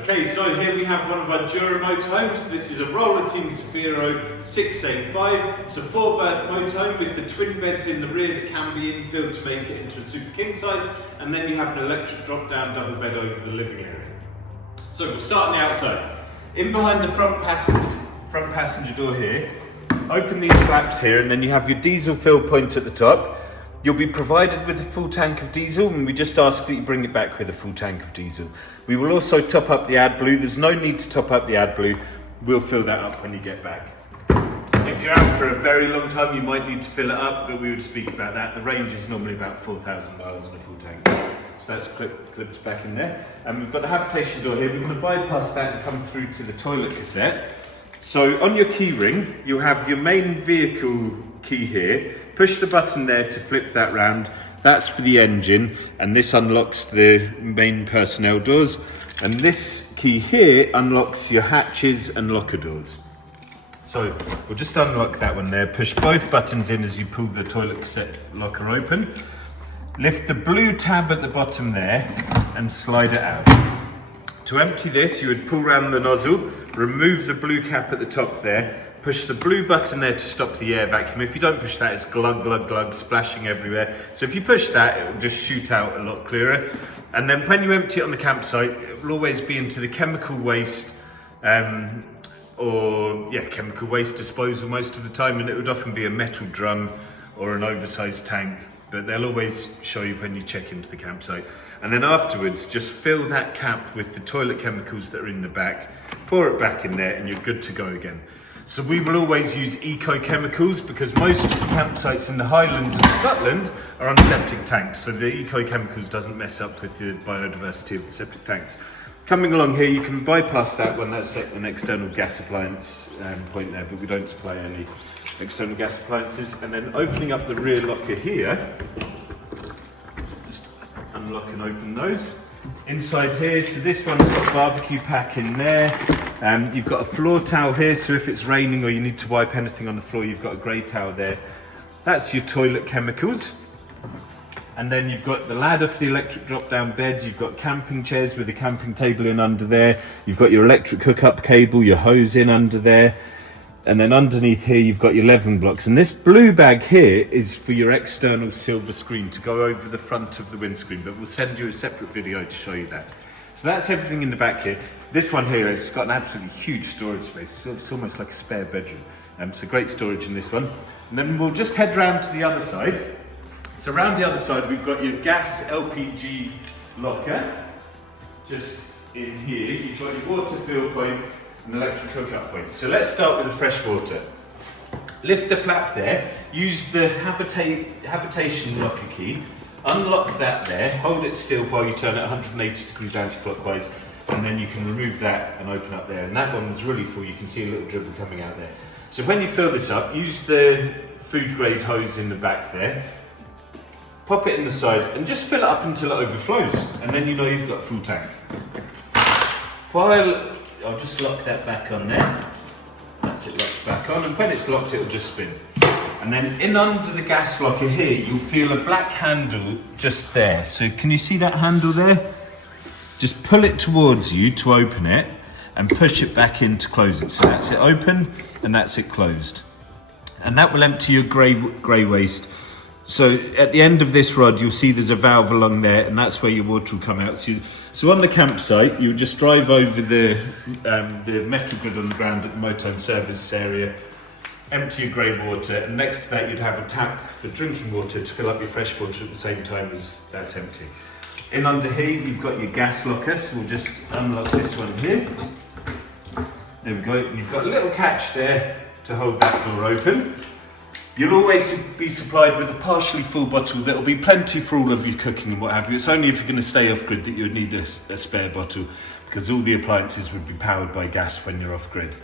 Okay, so here we have one of our Jura motorhomes. This is a Rollerteam Zefiro 685. It's a 4-berth motorhome with the twin beds in the rear that can be infilled to make it into a super king size, and then you have an electric drop-down double bed over the living area. So we'll start on the outside. In behind the front passenger door here, open these flaps here, and then you have your diesel fill point at the top. You'll be provided with a full tank of diesel, and we just ask that you bring it back with a full tank of diesel. We will also top up the Adblue. There's no need to top up the Adblue. We'll fill that up when you get back. If you're out for a very long time, you might need to fill it up, but we would speak about that. The range is normally about 4,000 miles on a full tank. So that's clips back in there. And we've got the habitation door here. We're going to bypass that and come through to the toilet cassette. So on your key ring, you'll have your main vehicle key here. Push the button there to flip that round. That's for the engine, and this unlocks the main personnel doors. And this key here unlocks your hatches and locker doors. So we'll just unlock that one there. Push both buttons in as you pull the toilet cassette locker open. Lift the blue tab at the bottom there and slide it out. To empty this, you would pull around the nozzle, remove the blue cap at the top there, push the blue button there to stop the air vacuum. If you don't push that, it's glug, glug, glug, splashing everywhere. So if you push that, it will just shoot out a lot clearer. And then when you empty it on the campsite, it will always be into the chemical waste chemical waste disposal most of the time, and it would often be a metal drum or an oversized tank, but they'll always show you when you check into the campsite. And then afterwards, just fill that cap with the toilet chemicals that are in the back, pour it back in there, and you're good to go again. So we will always use eco-chemicals because most of the campsites in the Highlands of Scotland are on septic tanks, so the eco-chemicals doesn't mess up with the biodiversity of the septic tanks. Coming along here, you can bypass that one. That's an external gas appliance point there, but we don't supply any external gas appliances. And then opening up the rear locker here, just unlock and open those. Inside here, so this one's got a barbecue pack in there. You've got a floor towel here, so if it's raining or you need to wipe anything on the floor, you've got a grey towel there. That's your toilet chemicals. And then you've got the ladder for the electric drop-down bed. You've got camping chairs with a camping table in under there. You've got your electric hookup cable, your hose in under there. And then underneath here, you've got your leveling blocks. And this blue bag here is for your external silver screen to go over the front of the windscreen, but we'll send you a separate video to show you that. So that's everything in the back here. This one here, it's got an absolutely huge storage space. It's almost like a spare bedroom. So great storage in this one. And then we'll just head round to the other side. So around the other side, we've got your gas LPG locker. Just in here, you've got your water fill point and electric hookup point. So let's start with the fresh water. Lift the flap there, use the habitation locker key, unlock that there, hold it still while you turn it 180 degrees anti-clockwise, and then you can remove that and open up there. And that one's really full, you can see a little dribble coming out there. So when you fill this up, use the food grade hose in the back there, pop it in the side and just fill it up until it overflows, and then you know you've got a full tank. I'll just lock that back on there. That's it locked back on, and when it's locked it'll just spin. And then in under the gas locker here, you'll feel a black handle just there. So can you see that handle there? Just pull it towards you to open it and push it back in to close it. So that's it open and that's it closed. And that will empty your grey waste. So at the end of this rod, you'll see there's a valve along there, and that's where your water will come out. So on the campsite, you just drive over the metal grid on the ground at the motorhome service area, empty your grey water, and next to that you'd have a tap for drinking water to fill up your fresh water at the same time as that's empty. In under here, you've got your gas locker, so we'll just unlock this one here. There we go, and you've got a little catch there to hold that door open. You'll always be supplied with a partially full bottle that will be plenty for all of your cooking and what have you. It's only if you're going to stay off grid that you would need a spare bottle, because all the appliances would be powered by gas when you're off grid.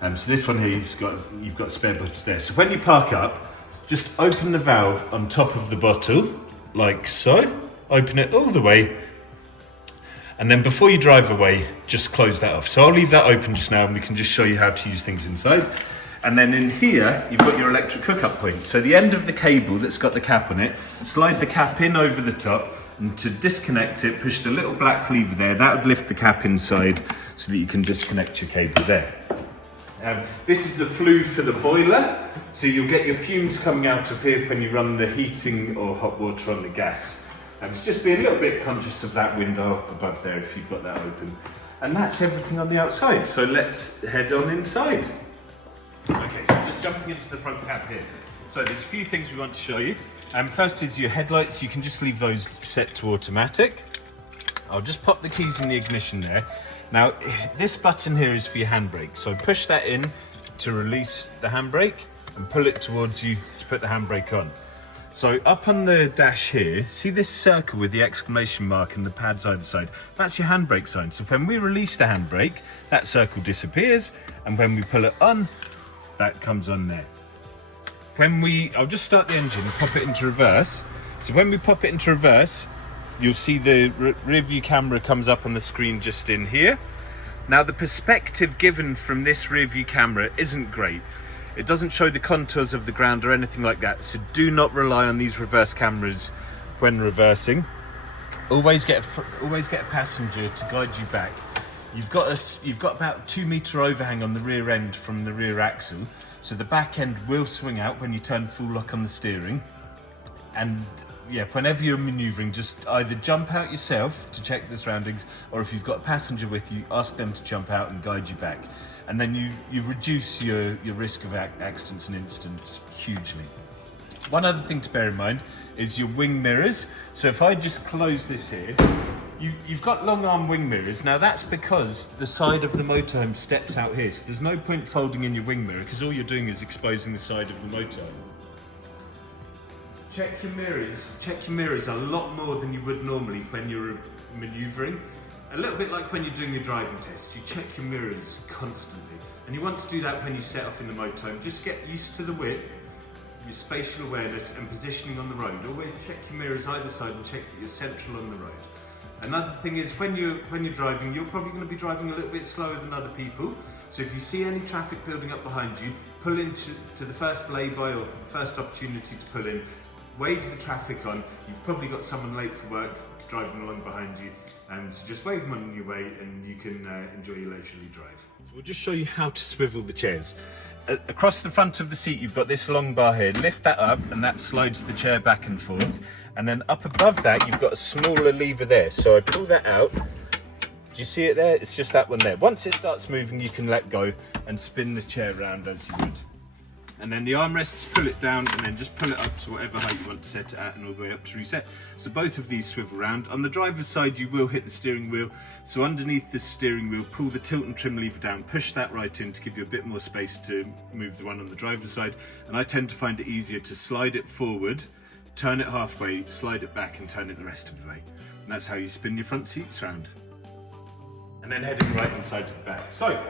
So this one here, you've got spare bottles there. So when you park up, just open the valve on top of the bottle, like so. Open it all the way. And then before you drive away, just close that off. So I'll leave that open just now, and we can just show you how to use things inside. And then in here, you've got your electric hookup point. So the end of the cable that's got the cap on it, slide the cap in over the top, and to disconnect it, push the little black lever there. That would lift the cap inside. so that you can disconnect your cable there. This is the flue for the boiler, so you'll get your fumes coming out of here when you run the heating or hot water on the gas. So just be a little bit conscious of that window up above there if you've got that open. And that's everything on the outside, so let's head on inside. Okay, so just jumping into the front cab here. So there's a few things we want to show you. First is your headlights. You can just leave those set to automatic. I'll just pop the keys in the ignition there. Now, this button here is for your handbrake. So push that in to release the handbrake and pull it towards you to put the handbrake on. So up on the dash here, see this circle with the exclamation mark and the pads either side? That's your handbrake sign. So when we release the handbrake, that circle disappears, and when we pull it on, that comes on there. I'll just start the engine and pop it into reverse. So when we pop it into reverse, you'll see the rear view camera comes up on the screen just in here. Now the perspective given from this rear view camera isn't great. It doesn't show the contours of the ground or anything like that, so do not rely on these reverse cameras when reversing. Always get a passenger to guide you back. You've got about 2 meter overhang on the rear end from the rear axle, so the back end will swing out when you turn full lock on the steering. And yeah, whenever you're maneuvering, just either jump out yourself to check the surroundings, or if you've got a passenger with you, ask them to jump out and guide you back. And then you reduce your risk of accidents and incidents hugely. One other thing to bear in mind is your wing mirrors. So if I just close this here, you've got long arm wing mirrors. Now that's because the side of the motorhome steps out here. So there's no point folding in your wing mirror, because all you're doing is exposing the side of the motorhome. Check your mirrors a lot more than you would normally when you're maneuvering. A little bit like when you're doing your driving test, you check your mirrors constantly. And you want to do that when you set off in the motorhome. Just get used to the width, your spatial awareness and positioning on the road. Always check your mirrors either side and check that you're central on the road. Another thing is when you're driving, you're probably going to be driving a little bit slower than other people. So if you see any traffic building up behind you, pull into the first lay-by or first opportunity to pull in. Wave the traffic on. You've probably got someone late for work driving along behind you, and so just wave them on your way and you can enjoy your leisurely drive. So we'll just show you how to swivel the chairs. Across the front of the seat you've got this long bar here. Lift that up and that slides the chair back and forth, and then up above that you've got a smaller lever there. So I pull that out. Do you see it there? It's just that one there. Once it starts moving you can let go and spin the chair around as you would. And then the armrests, pull it down and then just pull it up to whatever height you want to set it at and all the way up to reset. So both of these swivel round. On the driver's side you will hit the steering wheel. So underneath the steering wheel, pull the tilt and trim lever down, push that right in to give you a bit more space to move the one on the driver's side. And I tend to find it easier to slide it forward, turn it halfway, slide it back and turn it the rest of the way. And that's how you spin your front seats round. And then heading right inside to the back. So,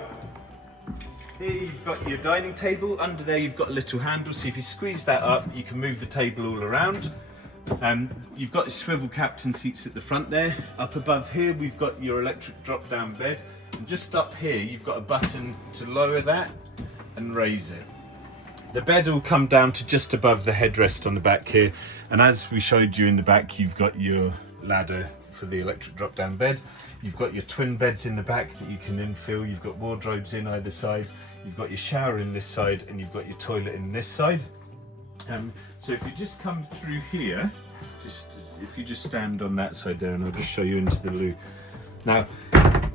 here you've got your dining table. Under there you've got a little handle, so if you squeeze that up you can move the table all around. You've got the swivel captain seats at the front there. Up above here we've got your electric drop down bed, and just up here you've got a button to lower that and raise it. The bed will come down to just above the headrest on the back here, and as we showed you in the back you've got your ladder for the electric drop down bed. You've got your twin beds in the back that you can infill. You've got wardrobes in either side. You've got your shower in this side and you've got your toilet in this side. So if you just come through here, if you just stand on that side there, and I'll just show you into the loo. Now,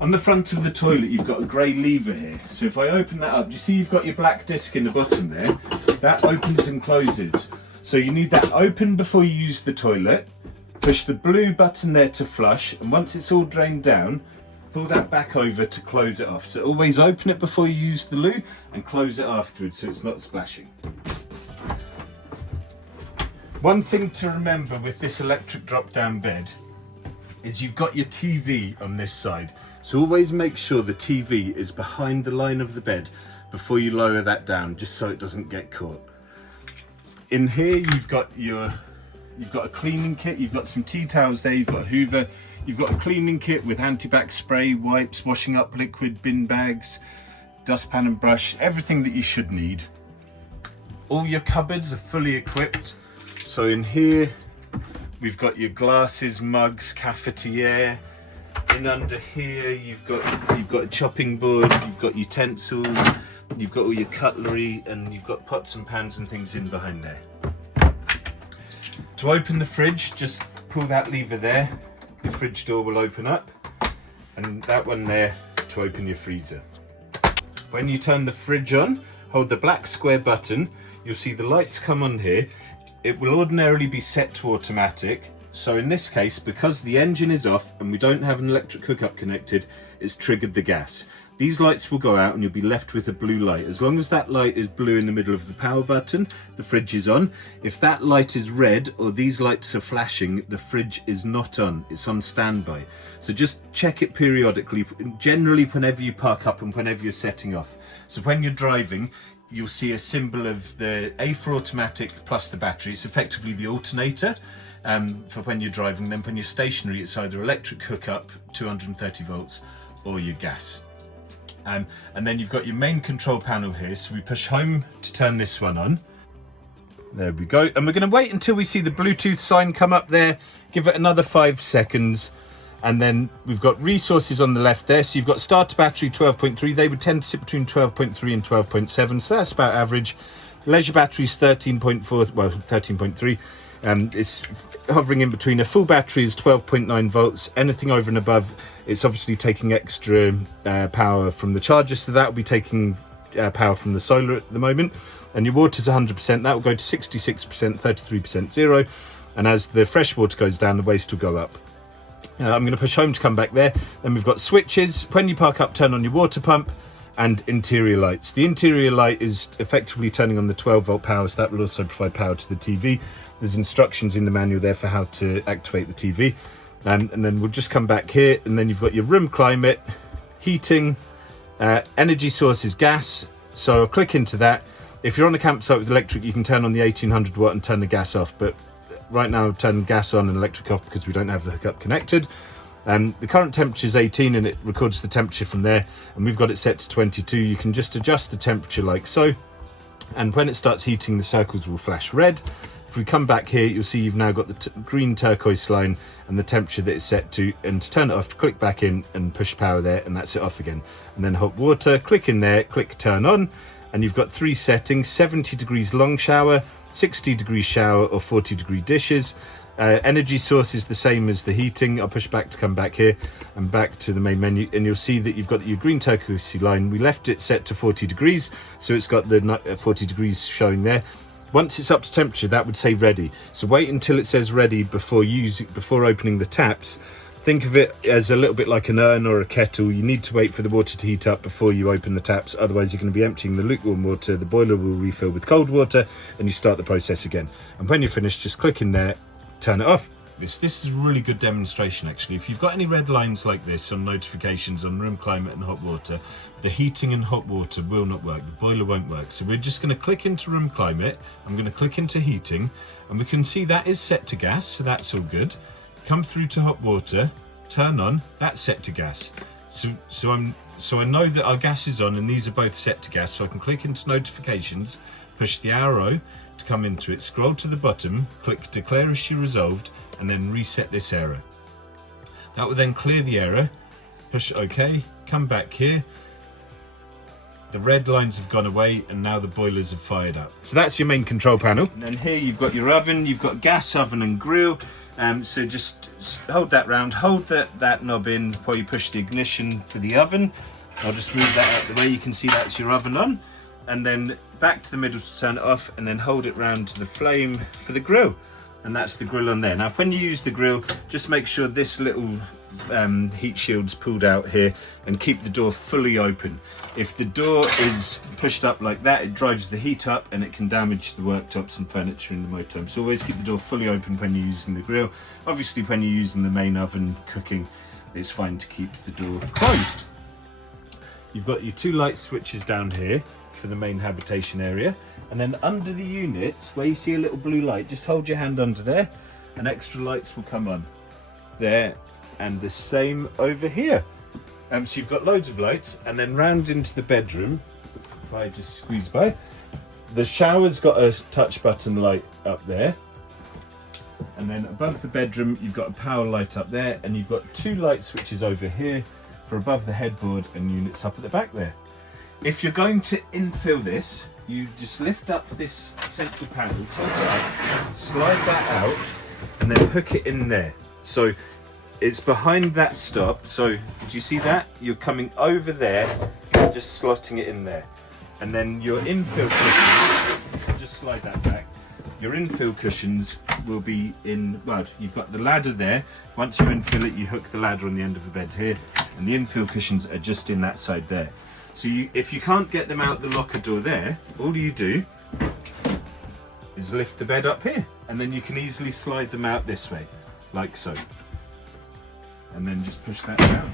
on the front of the toilet, you've got a grey lever here. So if I open that up, you see you've got your black disc in the bottom there. That opens and closes. So you need that open before you use the toilet. Push the blue button there to flush, and once it's all drained down, pull that back over to close it off. So always open it before you use the loo and close it afterwards so it's not splashing. One thing to remember with this electric drop down bed is you've got your TV on this side. So always make sure the TV is behind the line of the bed before you lower that down, just so it doesn't get caught. In here you've got a cleaning kit, you've got some tea towels there, you've got a hoover, you've got a cleaning kit with antibac spray, wipes, washing up liquid, bin bags, dustpan and brush, everything that you should need. All your cupboards are fully equipped. So in here we've got your glasses, mugs, cafetiere, In under here, you've got a chopping board, you've got utensils, you've got all your cutlery, and you've got pots and pans and things in behind there. To open the fridge, just pull that lever there. Your fridge door will open up, and that one there to open your freezer. When you turn the fridge on, hold the black square button. You'll see the lights come on here. It will ordinarily be set to automatic. So in this case, because the engine is off and we don't have an electric hookup connected, it's triggered the gas. These lights will go out and you'll be left with a blue light. As long as that light is blue in the middle of the power button, the fridge is on. If that light is red or these lights are flashing, the fridge is not on. It's on standby. So just check it periodically, generally whenever you park up and whenever you're setting off. So when you're driving, you'll see a symbol of the A for automatic plus the battery. It's effectively the alternator. For when you're driving. Then when you're stationary, it's either electric hookup 230 volts or your gas. And then you've got your main control panel here, so we push home to turn this one on. There we go, and we're going to wait until we see the Bluetooth sign come up there, give it another 5 seconds, and then we've got resources on the left there. So you've got starter battery 12.3, they would tend to sit between 12.3 and 12.7, so that's about average. Leisure batteries 13.4, well 13.3. It's hovering in between. A full battery is 12.9 volts. Anything over and above, it's obviously taking extra power from the charger, so that will be taking power from the solar at the moment. And your water's 100%, that will go to 66%, 33% zero, and as the fresh water goes down, the waste will go up. I'm going to push home to come back there. Then we've got switches. When you park up, turn on your water pump, and interior lights. The interior light is effectively turning on the 12 volt power, so that will also provide power to the TV. There's instructions in the manual there for how to activate the TV. And then we'll just come back here, and then you've got your room climate, heating, energy source is gas, so I'll click into that. If you're on a campsite with electric, you can turn on the 1800 watt and turn the gas off, but right now I've turned gas on and electric off because we don't have the hookup connected. The current temperature is 18 and it records the temperature from there, and we've got it set to 22. You can just adjust the temperature like so, and when it starts heating, the circles will flash red. If we come back here, you'll see you've now got the green turquoise line and the temperature that it's set to, and to turn it off, click back in and push power there, and that's it off again. And then hot water, click in there, click turn on, and you've got 3 settings: 70 degrees long shower, 60 degrees shower, or 40 degree dishes. Energy source is the same as the heating. I'll push back to come back here and back to the main menu, and you'll see that you've got your green turquoise line. We left it set to 40 degrees, so it's got the 40 degrees showing there. Once it's up to temperature, that would say ready. So wait until it says ready before opening the taps. Think of it as a little bit like an urn or a kettle. You need to wait for the water to heat up before you open the taps, otherwise you're going to be emptying the lukewarm water, the boiler will refill with cold water, and you start the process again. And when you're finished, just click in there, turn it off. This is a really good demonstration actually. If you've got any red lines like this on notifications on room climate and hot water, the heating and hot water will not work, the boiler won't work. So we're just going to click into room climate, I'm going to click into heating, and we can see that is set to gas, so that's all good. Come through to hot water, turn on, that's set to gas. So I know that our gas is on and these are both set to gas, so I can click into notifications, push the arrow to come into it, scroll to the bottom, click declare issue resolved, and then reset this error. That will then clear the error, push OK, come back here. The red lines have gone away and now the boilers have fired up. So that's your main control panel. And then here you've got your oven, you've got gas, oven and grill. So just hold that round, hold that knob in while you push the ignition for the oven. I'll just move that out the way, you can see that's your oven on. And then back to the middle to turn it off, and then hold it round to the flame for the grill. And that's the grill on there. Now when you use the grill, just make sure this little heat shield's pulled out here, and keep the door fully open. If the door is pushed up like that, it drives the heat up and it can damage the worktops and furniture in the motorhome. So always keep the door fully open when you're using the grill. Obviously when you're using the main oven cooking, it's fine to keep the door closed. You've got your 2 light switches down here for the main habitation area, and then under the units where you see a little blue light, just hold your hand under there and extra lights will come on there, and the same over here. So you've got loads of lights, and then round into the bedroom, if I just squeeze by, the shower's got a touch button light up there, And then above the bedroom, you've got a power light up there, and you've got 2 light switches over here for above the headboard and units up at the back there. If you're going to infill this, you just lift up this central panel, tilt it up, slide that out, and then hook it in there. So it's behind that stop. So do you see that? You're coming over there, just slotting it in there. And then your infill cushions, just slide that back. Your infill cushions will be in, well, you've got the ladder there. Once you infill it, you hook the ladder on the end of the bed here, and the infill cushions are just in that side there. So if you can't get them out the locker door there, all you do is lift the bed up here, and then you can easily slide them out this way, like so. And then just push that down.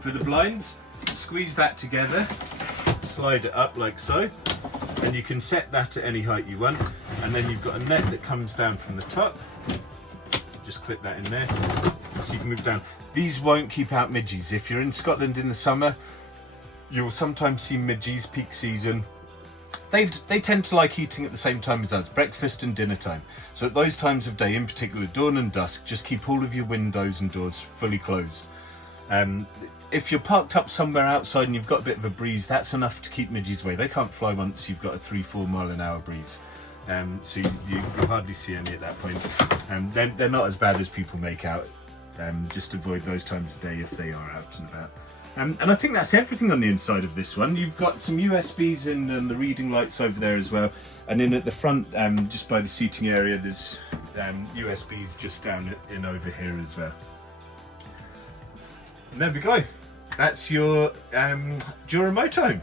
For the blinds, squeeze that together, slide it up like so, and you can set that at any height you want. And then you've got a net that comes down from the top. Just clip that in there, so you can move down. These won't keep out midges. If you're in Scotland in the summer, you'll sometimes see midges, peak season. They tend to like eating at the same time as us, breakfast and dinner time. So at those times of day, in particular dawn and dusk, just keep all of your windows and doors fully closed. If you're parked up somewhere outside and you've got a bit of a breeze, that's enough to keep midges away. They can't fly once you've got a 3-4 mile an hour breeze. So you hardly see any at that point. They're not as bad as people make out. Just avoid those times of day if they are out and about. And I think that's everything on the inside of this one. You've got some USBs and the reading lights over there as well. And in at the front, just by the seating area, there's USBs just down in over here as well. And there we go. That's your Jura motorhome.